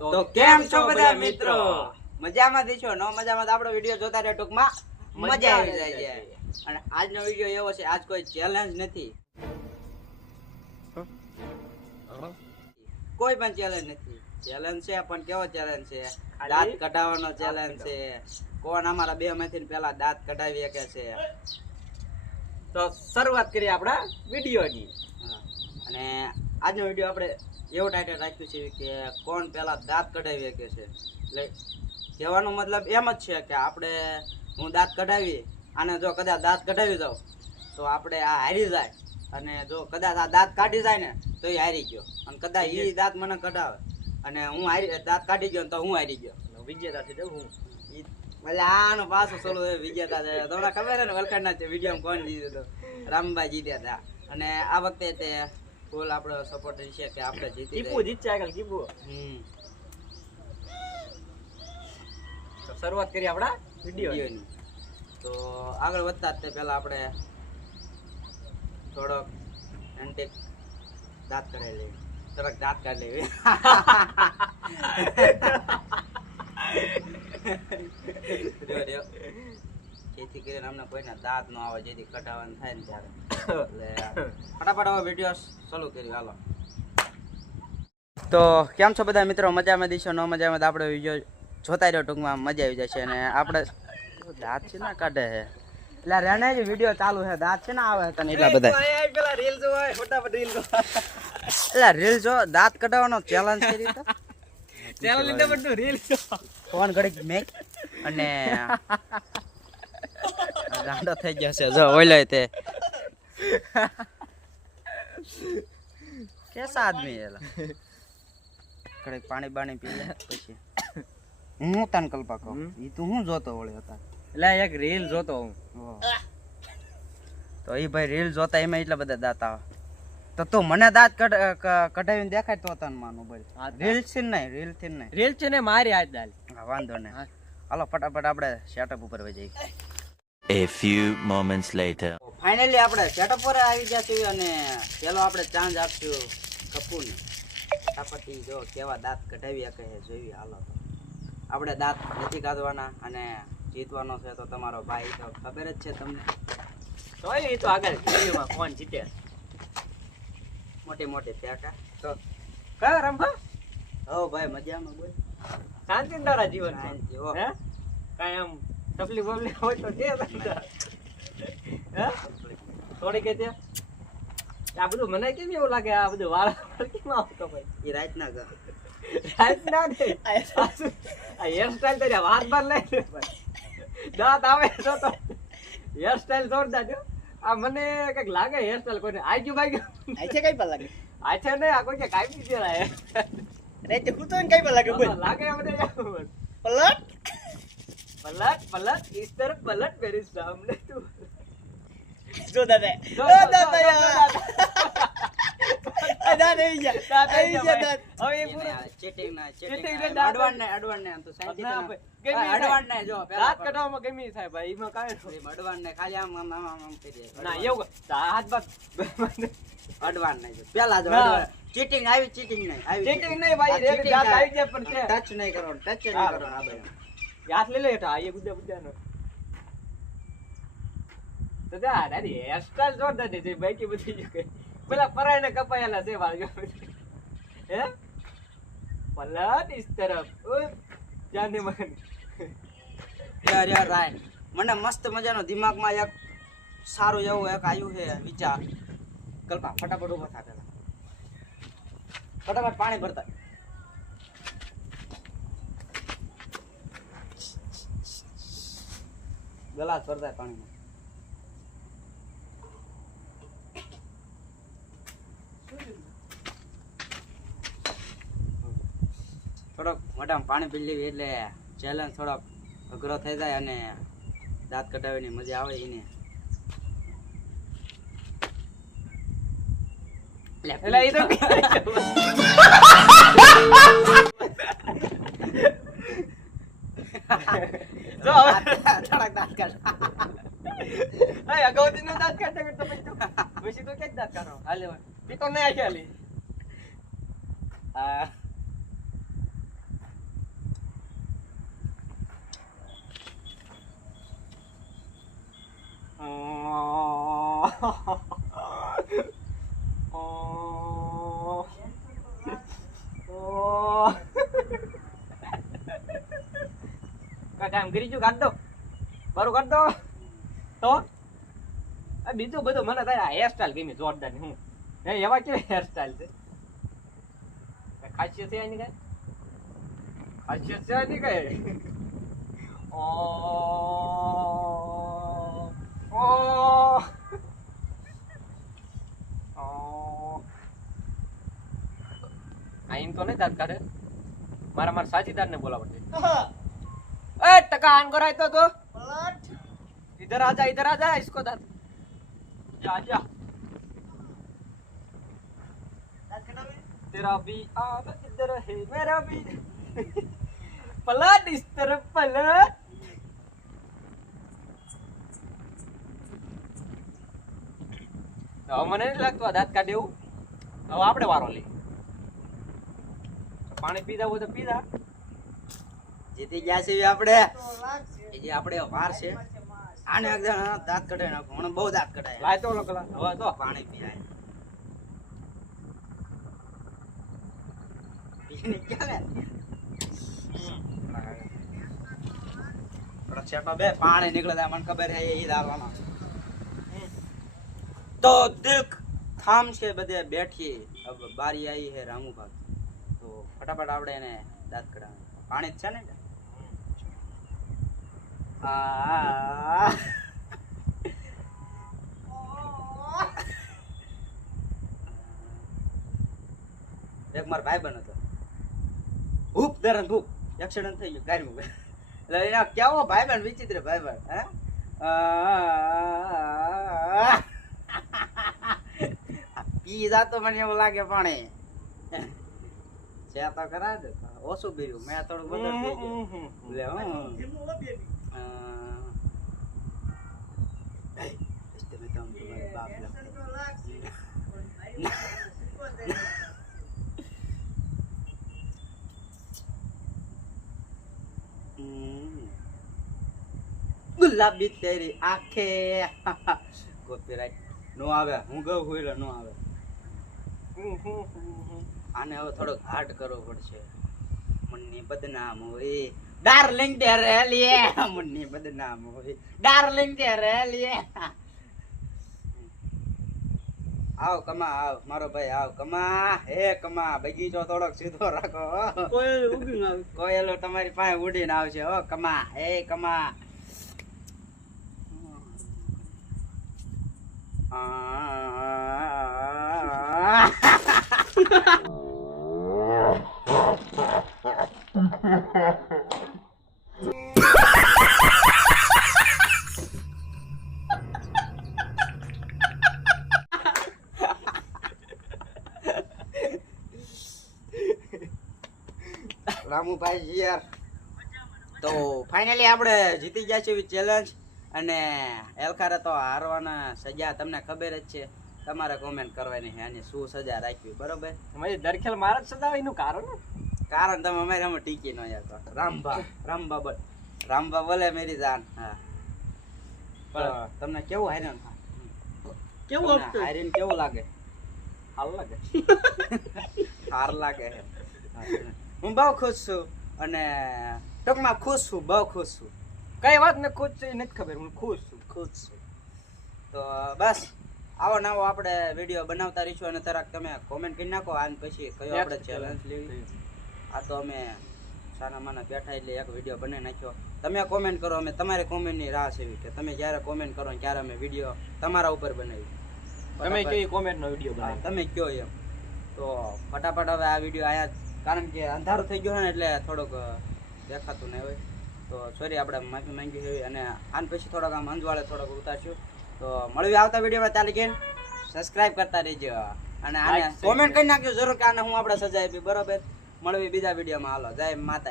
તો કેમ છો બધા મિત્રો? મજામાં દેશો નો મજામાં આપણો વિડિયો જોતા રહે, ટૂંકમાં મજા આવી જાય છે. અને આજનો વિડિયો એવો છે, આજ કોઈ ચેલેન્જ નથી, કોઈ પણ ચેલેન્જ નથી. ચેલેન્જ છે પણ કેવો ચેલેન્જ છે? દાંત કઢાવવાનો ચેલેન્જ છે. કોણ અમારા બે માંથી પેલા દાંત કઢાવી શકે છે? તો શરૂઆત કરીએ આપણા વિડિયોની. અને આજનો વિડિયો આપણે એવું ટાઇટલ રાખ્યું છે કે કોણ પેલા દાંત કઢાવી શકે છે. એટલે કહેવાનો મતલબ એમ જ છે કે આપણે હું દાંત કઢાવી અને જો કદાચ દાંત કઢાવી જાઉં તો આપણે આ હારી જાય, અને જો કદાચ આ દાંત કાઢી જાય ને તો એ હારી ગયો, અને કદાચ એ દાંત મને કઢાવે અને હું દાંત કાઢી ગયો તો હું હારી ગયો, વિજેતા થઈ જાઉં હું. એટલે આનો પાછો સોલો વિજેતા છે. તમને ખબર છે ને વલખડના વિડીયો કોણ જીત્યો હતો? રામભાઈ જીત્યા હતા. અને આ વખતે તે ફૂલ આપણો સપોર્ટ છે કે આપણે જીતી કીપુ જીતશે આગળ કીપુ. તો શરૂઆત કરીએ આપણા વિડિયોની. તો આગળ વધતા તે પહેલા આપણે થોડોક એન્ટિક દાંત કઢાવી લઈએ, થોડોક દાંત કાઢી લેવી. જેથી કરીને અમને કોઈના દાંત ન આવે, જેથી કઢાવવાનું થાય ને ત્યારે. એટલે ફટાફટ હવે વિડીયો ચાલુ કર્યો, હાલો. તો કેમ છો બધા મિત્રો? મજામાં દીશો ન મજામાં આપણે વિડીયો જોતા રહ્યો, ટૂંકમાં મજા આવી જશે. અને આપણે દાંત છે ને કાઢે છે એટલે રેને જ વિડીયો ચાલુ છે, દાંત છે ને આવે તને એટલા બધા. પેલા રીલ જો હોય, ફટાફટ રીલ જો. એટલે રીલ જો દાંત કઢાવવાનો ચેલેન્જ કરી તો ચેનલ લીધે બધું રીલ જો. ફોન ઘડી મેક અને ગાંડો થઈ ગયો છે જો ઓઈલો તે કેસા આદમી એલા. ઘડી પાણી બાણી પી લે પછી હું તને કલ્પા કહું. ઈ તું હું જોતો વળી હતા? એટલે એક રીલ જોતો હું. તો ઈ ભાઈ રીલ જોતા એમાં એટલા બધા દાંત આવે, તો તું મને દાંત કઢાવીને દેખાય તો તને માનું ભાઈ. રીલ થી નહીં, રીલ થી નહીં, રીલ છે ને મારી આજ દાલ. વાંધો નહીં. હાલો ફટાફટ આપણે સેટઅપ ઉપર વહી જઈએ. A few moments later. Finally આપણે સેટઅપ પર આવી ગયા છીએ, અને પેલો આપણે ચાન્સ આપશું કપૂરને. ફટાફટી જો કેવા દાંત કઢાવી શકે છે જોઈએ. હાલો આપણે દાંત નથી કાઢવાના અને જીતવાનો છે તો તમારો ભાઈ તો ખબર જ છે તમને. તો એ તો આગળ વિડિયોમાં કોણ જીતે. મોટી મોટી ફેંકા તો કયો રમવા? હો ભાઈ મજામાં બોલ. શાંતિ તારા જીવન શાંતિ, હો. હે કાંઈ આમ તકલીફ બકલીફ હોય તો કે બધા. હે થોડી કે આ બધું મને કેમ એવું લાગે, આ બધું વાળ કેમ આવતો ભાઈ? એ રાત ના કર. રાત ના દે. આ હેર સ્ટાઈલ તો હાથ બાર લઈ લે ભાઈ. દાંત આવે તો હેર સ્ટાઈલ જોરદાર જો. આ મને કઈક લાગે હેર સ્ટાઈલ કોઈને આઈ ભાઈ આઈ છે કઈ પર લાગે? આ છે ને આ કોઈ કે કાપી દેલા હે. રે તે હું તો કઈ પર લાગે બોલ? લાગે મને પલટ પલટ પલટ इस तरफ पलट मेरे सामने तू જો દાદા. જો, ઓ જો, દાદા જો, યાર. આ દાદા આવી ગયા. આવી ગયા દાદા. હવે એ પૂરું ચીટિંગ ના ચીટિંગ ચીટિંગ ના અડવાન ને આમ તો સાઈડ ના, થી ગમે એ અડવાન ને જો દાંત કઢાવવામાં ગમે થાય ભાઈ, એમાં કાંઈ અડવાન ને ખાલી આમ આમ આમ આમ કરી દે. ના એવું હાથ બાત અડવાન ને જો પેલા જો ના. ચીટિંગ આવી, ચીટિંગ નહીં આવી. ચીટિંગ નહીં ભાઈ, આ રેડ cheating દાંત આ. આવી જાય પણ કે ટચ નહીં કરવાનું, ટચ નહીં હા. કરવાનું. આ ભાઈ હાથ લઈ લે હેઠા એ ગુદ્દા ગુદ્દાનો. તો જા દાદી હેર સ્ટાઈલ જોરદાર છે ભાઈ, કે બધી જગ્યાએ પેલા પરાયને કપાયેલા છે વાળ. હે પલટ ઇસ તરફ જાને મન. યાર યાર રાય મને મસ્ત મજાનો દિમાગમાં એક સારું એવું એક આવ્યું છે વિચાર. કલ્પા ફટાફટ ઉભો થા પેલા, ફટાફટ પાણી ભરતા. ગલાસ ભરતા પાણીમાં. થોડોક મોઢામાં પાણી પી લેવી એટલે ચેલેન્જ થોડોક અઘરો થઈ જાય અને દાંત કઢાવવાની મજા આવે એને. એટલે એ તો જો થોડાક દાંત કાઢ. અગાઉથી નો દાંત કાઢતા કરતા પછી તો કે દાંત કાઢો હાલે પીતો નહીં આખી હાલી આ કામ કરી જો કાઢ દો બરું કાઢ દો તો આ બીજું બધું મને તારે હેરસ્ટાઈલ ગમી જોરદાર હું એવા કેવી હેરસ્ટાઈલ છે કઈ ખાસિયત છે એની કઈ ખાસિયત છે એની કઈ ઓ ઓ ઓ આઈન તો નહીં દાંત કાઢે મારા સાચીદાર ને બોલાવો છે ए टका ऑन कराय तो पलट इधर आ जा इसको दांत जा जा तेरा भी आग इधर है मेरा भी पलट इस तरफ पलट હવે મને નથી લાગતું આ દાંત કાઢે એવું હવે આપણે વારો લઈ પાણી પીધા હોય તો પીધા જીતી ગયા છે આપણે એ જે આપણે વાર છે આને એકદમ દાંત કઢાઈ નાખો મને બહુ દાંત કઢાય લાય તો લખલા હવે તો પાણી પીવાય પીને ક્યાં થોડા છેટો બે પાણી નીકળે મને ખબર છે એ દાવાનો તો દેખ થામ છે બધે બેઠીએ अब बारी आई है रामू भाग तो फटाफट આપણે એને દાંત કઢાવે પાણી જ છે ને એક મારો ભાઈ બન હતો હૂપ ધરન હૂપ એક્સિડન્ટ થઈ ગયું ગાડી માં એટલે એના કેવો ભાઈ બન વિચિત્ર ભાઈ બન હે પી જાતો મને એવું લાગે પાણી છે તો કરા દે ઓછું પીર્યું મેં થોડું બધું પી ગયું લે હું તમે તમારે બાપ ગુલાબી તેરી આંખે કોપીરાઈટ નો આવે હું ગઉ હોઈલો નો આવે આને હવે થોડોક હાર્ડ કરવો પડશે મનની બદનામ હોય ડાર્લિંગ તેરે લીએ મનની બદનામ હોય ડાર્લિંગ તેરે લીએ આવ કમા આવ મારો ભાઈ આવ કમા હે કમા બગીચો થોડોક સીધો રાખો કોયલ ઉડીને આવે કોયલો તમારી પાસે ઉડીને આવશે હો કમા હે કમા રામુભાઈ યાર તો ફાઇનલી આપણે જીતી ગયા છે ચેલેન્જ અને એલખારે તો હારવાના સજા તમને ખબર જ છે તમારે કોમેન્ટ કરવાની છે આની શું સજા રાખવી બરોબર તમારી દરખેલ મારા જ સદા એનું કારણ તમે અમારે આમાં ટીકી નો યાર તો રામબા બોલે મેરી જાન હા પણ તમને કેવું હાર્યું હારીને કેવું લાગે હાર લાગે હું બહુ ખુશ છું અને ટૂંકમાં ખુશ છું બહુ ખુશ છું કઈ વાત ને ખુશ છે એ નથી ખબર હું ખુશ છું તો બસ આવો નવો આપણે વિડીયો બનાવતા રહીશું અને તરત તમે કોમેન્ટ કરી નાખો આન પછી કયો આપણે ચેલેન્જ લેવી આ તો અમે સાના માના બેઠા એટલે એક વિડીયો બનાવી નાખ્યો તમે કોમેન્ટ કરો અમે તમારી કોમેન્ટની રાહ છે કે તમે જ્યારે કોમેન્ટ કરો ત્યારે અમે વિડીયો તમારા ઉપર બનાવી તમે કઈ કોમેન્ટનો વિડીયો બનાવો તમે કયો એમ તો ફટાફટ હવે આ વિડીયો આયા કારણ કે અંધારું થઈ ગયું હોય ને એટલે થોડુંક દેખાતું નહીં હોય તો સોરી આપણે માફી માંગી છે અને આન પછી થોડોક આમ અંજવાળે થોડોક ઉતારશું તો મળવી આવતા વિડીયોમાં ચાલી ગઈ સબસ્ક્રાઇબ કરતા રહેજો અને આને કોમેન્ટ કરી નાખજો જરૂર કે આને હું આપણે સજા આપી બરોબર મળવી બીજા વિડીયોમાં હાલો જય માતાજી.